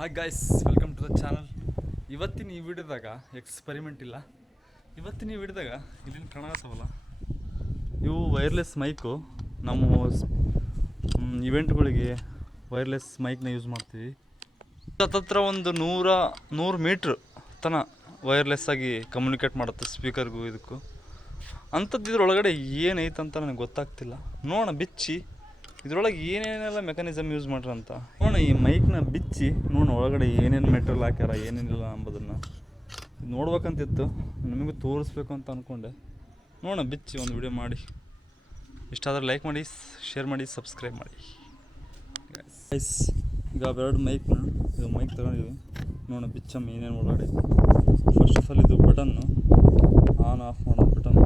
Hi guys, welcome to the channel. ಇವತ್ತಿನ ಈ ವಿಡಿಯೋದಾಗ experiment ಇಲ್ಲ. ಇವತ್ತಿನ ಈ ವಿಡಿಯೋದಾಗ ಇಲ್ಲಿನ ಕಾಣತ್ತವಲ್ಲ, ಇವು ವೈರ್ಲೆಸ್ ಮೈಕು. ನಮ್ಮ ಇವೆಂಟ್ಗಳಿಗೆ ವೈರ್ಲೆಸ್ ಮೈಕ್ನ ಯೂಸ್ ಮಾಡ್ತೀವಿ. ಹತ್ತತ್ರ ಒಂದು 100 ಮೀಟ್ರ್ ತನಕ ವೈರ್ಲೆಸ್ ಆಗಿ ಕಮ್ಯುನಿಕೇಟ್ ಮಾಡುತ್ತೆ ಸ್ಪೀಕರ್ಗೂ ಇದಕ್ಕೂ. ಅಂಥದ್ದು ಇದ್ರೊಳಗಡೆ ಏನೈತೆ ಅಂತ ನನಗೆ ಗೊತ್ತಾಗ್ತಿಲ್ಲ. ನೋಡೋಣ ಬಿಚ್ಚಿ ಇದ್ರೊಳಗೆ ಏನೇನೆಲ್ಲ ಮೆಕ್ಯಾನಿಸಮ್ ಯೂಸ್ ಮಾಡ್ರ ಅಂತ ನೋಡೋಣ. ಈ ಮೈಕ್ನ ಬಿಚ್ಚಿ ನೋಡೋಣ ಒಳಗಡೆ ಏನೇನು ಮೆಟೀರಿಯಲ್ ಹಾಕ್ಯಾರ ಏನೇನಿಲ್ಲ ಅಂಬೋದನ್ನು ನೋಡ್ಬೇಕಂತಿತ್ತು. ನಿಮಗೂ ತೋರಿಸ್ಬೇಕು ಅಂತ ಅಂದ್ಕೊಂಡೆ. ನೋಡೋಣ ಬಿಚ್ಚಿ ಒಂದು ವಿಡಿಯೋ ಮಾಡಿ. ಇಷ್ಟಾದ್ರೆ ಲೈಕ್ ಮಾಡಿ, ಶೇರ್ ಮಾಡಿ, ಸಬ್ಸ್ಕ್ರೈಬ್ ಮಾಡಿ. ಗೈಸ್, ಈಗ ಅವೆರಡು ಮೈಕ್ನ ಇದು ಮೈಕ್ ತಗೊಂಡಿದ್ವಿ. ನೋಡೋಣ ಬಿಚ್ಚಮ್ಮ ಏನೇನು ಒಳಗಡೆ. ಫಸ್ಟ್ ಆಫ್ ಆಲ್ ಇದು ಬಟನ್ನು ಆನ್ ಆಫ್ ಮಾಡೋ ಬಟನ್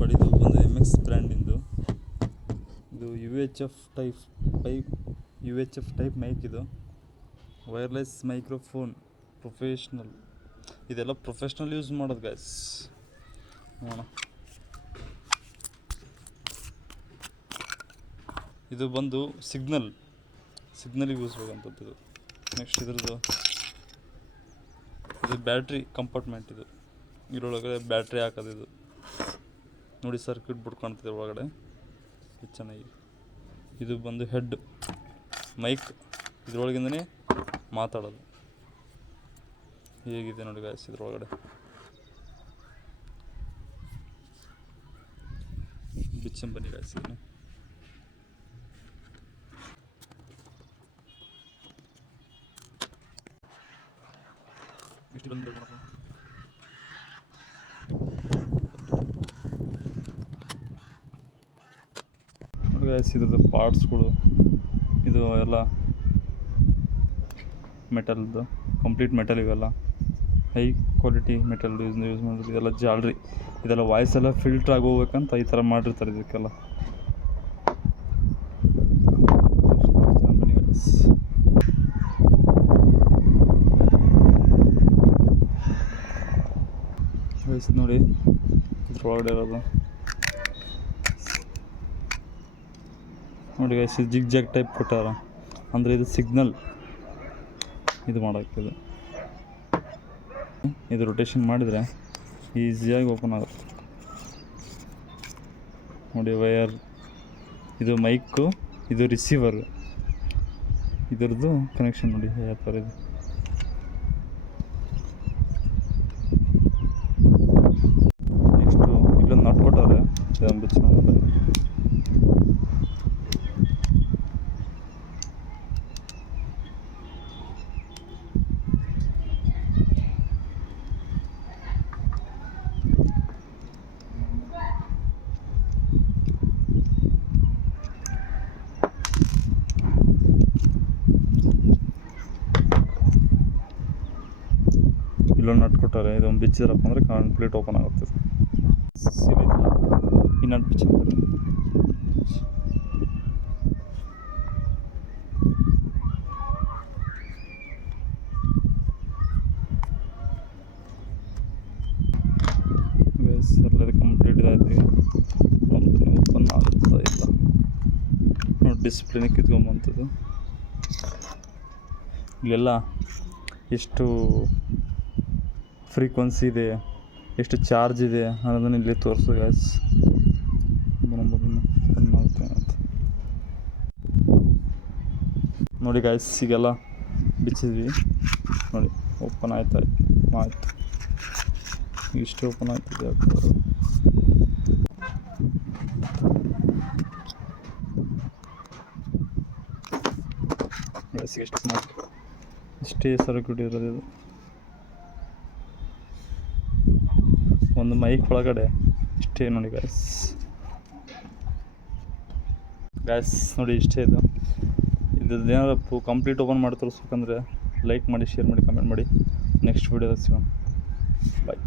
ಬಡಿದು ಒಂದು MX ಬ್ರ್ಯಾಂಡಿಂದು. ಇದು UHF ಟೈಪ್ ಮೈಕ್. ಇದು ವೈರ್ಲೆಸ್ ಮೈಕ್ರೋಫೋನ್ ಪ್ರೊಫೆಷ್ನಲ್. ಇದೆಲ್ಲ ಪ್ರೊಫೆಷ್ನಲ್ ಯೂಸ್ ಮಾಡೋದು ಗೈಸ್. ನೋಡೋಣ, ಇದು ಬಂದು ಸಿಗ್ನಲಿಗೆ ಯೂಸ್ ಆಗೋಂಥದ್ದು. ಇದು ನೆಕ್ಸ್ಟ್ ಇದು ಬ್ಯಾಟ್ರಿ ಕಂಪಾರ್ಟ್ಮೆಂಟ್. ಇದು ಇದರೊಳಗಡೆ ಬ್ಯಾಟ್ರಿ ಹಾಕೋದು. ಇದು ನೋಡಿ ಸರ್ಕ್ಯೂಟ್ ಬೋರ್ಡ್ ಕಾಣ್ತದೆ ಒಳಗಡೆ ಚೆನ್ನಾಗಿ. ಇದು ಬಂದು ಹೆಡ್ ಮೈಕ್, ಇದ್ರೊಳಗಿಂದನೇ ಮಾತಾಡೋದು. ಹೇಗಿದೆ ನೋಡಿ ಗಾಯ್ಸ್ ಇದ್ರೊಳಗಡೆ. ಬಿಚ್ಚಂಬನಿ ಗಾಯ್ಸ್. ಇಷ್ಟು ಬಂದು ಇದ್ರದ್ದು ಪಾರ್ಟ್ಸ್ಗಳು. ಇದು ಎಲ್ಲ ಮೆಟಲ್ದು, ಕಂಪ್ಲೀಟ್ ಮೆಟಲ್. ಇವೆಲ್ಲ ಹೈ ಕ್ವಾಲಿಟಿ ಮೆಟಲ್ ಯೂಸ್ ಮಾಡೋದು. ಇದೆಲ್ಲ ಜಾಲ್ರಿ. ಇದೆಲ್ಲ ವಾಯ್ಸ್ ಎಲ್ಲ ಫಿಲ್ಟ್ರ್ ಆಗಿ ಹೋಗ್ಬೇಕಂತ ಈ ಥರ ಮಾಡಿರ್ತಾರೆ ಇದಕ್ಕೆಲ್ಲ. ನೋಡಿ ಇದ್ರೊಳಗಡೆ ಇರೋದು ನೋಡಿ ಗೈಸ್. ಜಿಗ್ ಜಾಗ್ ಟೈಪ್ ಕೊಟ್ಟಾರ ಅಂದರೆ ಇದು ಸಿಗ್ನಲ್ ಇದು ಮಾಡೋಕ್ಕಿದೆ. ಇದು ರೊಟೇಷನ್ ಮಾಡಿದರೆ ಈಸಿಯಾಗಿ ಓಪನ್ ಆಗುತ್ತೆ ನೋಡಿ. ವಯರ್ ಇದು ಮೈಕು, ಇದು ರಿಸೀವರ್. ಇದರದ್ದು ಕನೆಕ್ಷನ್ ನೋಡಿ ಯಾವ ಥರ ಇದೆ. ನೆಕ್ಸ್ಟು ಇಲ್ಲೊಂದು ನಟ್ ಕೊಟ್ಟಾರೆ. ಇದನ್ನು ಬಿಚ್ಚ ಇಲ್ಲೊಂದು ನಟ್ ಕೊಟ್ಟಾರೆ. ಇದೊಂದು ಬಿಚ್ಚಿದ್ರಪ್ಪ ಅಂದರೆ ಕಂಪ್ಲೀಟ್ ಓಪನ್ ಆಗುತ್ತೆ. ಈ ನಟ್ ಬಿಚ್ಚ ಎಲ್ಲದು ಕಂಪ್ಲೀಟ್ ಇದಾಯ್ತು. ಈಗ ಓಪನ್ ಆಗುತ್ತಾ ಇಲ್ಲ ನೋಡಿ. ಡಿಸ್ಪ್ಲೇನೇ ಕಿತ್ಕೊಂಬಂಥದ್ದು. ಇಲ್ಲೆಲ್ಲ ಎಷ್ಟು ಫ್ರೀಕ್ವೆನ್ಸಿ ಇದೆ, ಎಷ್ಟು ಚಾರ್ಜ್ ಇದೆ ಅನ್ನೋದನ್ನು ಇಲ್ಲಿ ತೋರಿಸು ಗ್ಯಾಸ್. ನೋಡಿ ಗಾಯ್ಸ್, ಈಗೆಲ್ಲ ಬಿಚ್ಚಿದ್ವಿ ನೋಡಿ. ಓಪನ್ ಆಯ್ತು. ಇಷ್ಟು ಓಪನ್ ಆಗ್ತಿದೆ. ಇಷ್ಟೇ ಸರ್ಕ್ಯೂಟ್ ಇರೋದು. ಇದು ಒಂದು ಮೈಕ್ ಒಳಗಡೆ ಇಷ್ಟೇ ನೋಡಿ ಗ್ಯಾಸ್ ನೋಡಿ. ಇಷ್ಟೇ ಇದ್ರದ್ದು ಏನಾದ್ರು ಕಂಪ್ಲೀಟ್ ಓಪನ್ ಮಾಡಿ ತೋರಿಸ್ಬೇಕಂದ್ರೆ ಲೈಕ್ ಮಾಡಿ, ಶೇರ್ ಮಾಡಿ, ಕಮೆಂಟ್ ಮಾಡಿ. ನೆಕ್ಸ್ಟ್ ವೀಡಿಯೋದಾಗ ಸಿಗೋಣ. ಬಾಯ್.